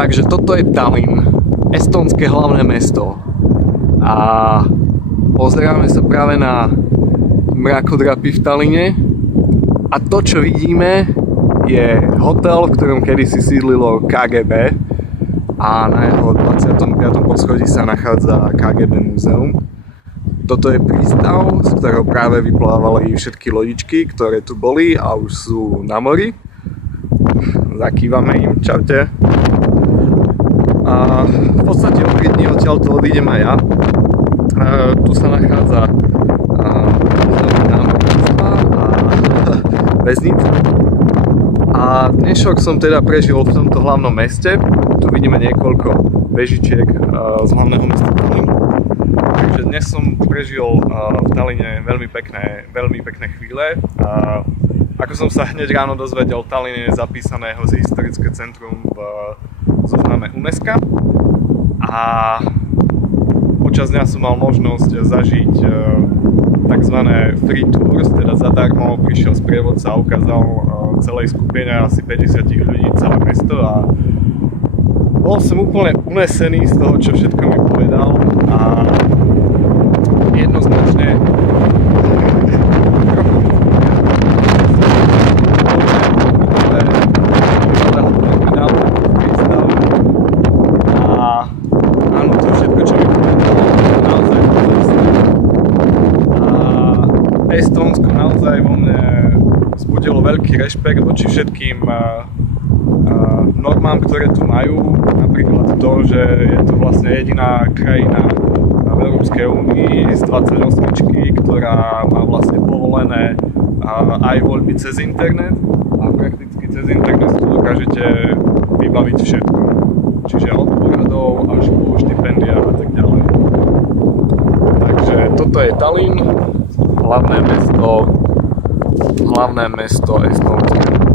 Takže toto je Tallinn, estónske hlavné mesto. A pozeráme sa práve na mrakodrapy v Tallinne. A to, čo vidíme, je hotel, v ktorom kedysi sídlilo KGB. A na jeho 25. poschodí sa nachádza KGB múzeum. Toto je prístav, z ktorého práve vyplávali všetky lodičky, ktoré tu boli a už sú na mori. Zakývame im, čaute. A v podstate o 3 dní odtiaľ to odídem aj ja. Tu sa nachádza múzeum námorníctva a väznic. A dnešok som teda prežil v tomto hlavnom meste. Tu vidíme niekoľko vežičiek z hlavného mesta Tallinn. Takže dnes som prežil v Tallinne veľmi pekné chvíle. Ako som sa hneď ráno dozvedel, Tallinn je zapísané jeho historické centrum v zozname UNESCO. A počas dňa som mal možnosť zažiť tzv. Free tours, teda zadarmo prišiel sprievodca a ukázal celej skupine asi 50 ľudí celé mesto a bol som úplne unesený z toho, čo všetko mi povedal a jednoznačne a áno, to všetko, čo mi povedal, naozaj a Estónsko naozaj vo mne vzbudilo veľký rešpekt voči všetkým normám, ktoré tu majú, napríklad to, že je to vlastne jediná krajina v Európskej únii z 28, ktorá má vlastne povolené aj voľby cez internet a prakticky cez internet tu dokážete vybaviť všetko. Čiže od úradov až po štipendia a tak ďalej. Takže toto je Tallinn, hlavné mesto Estónska.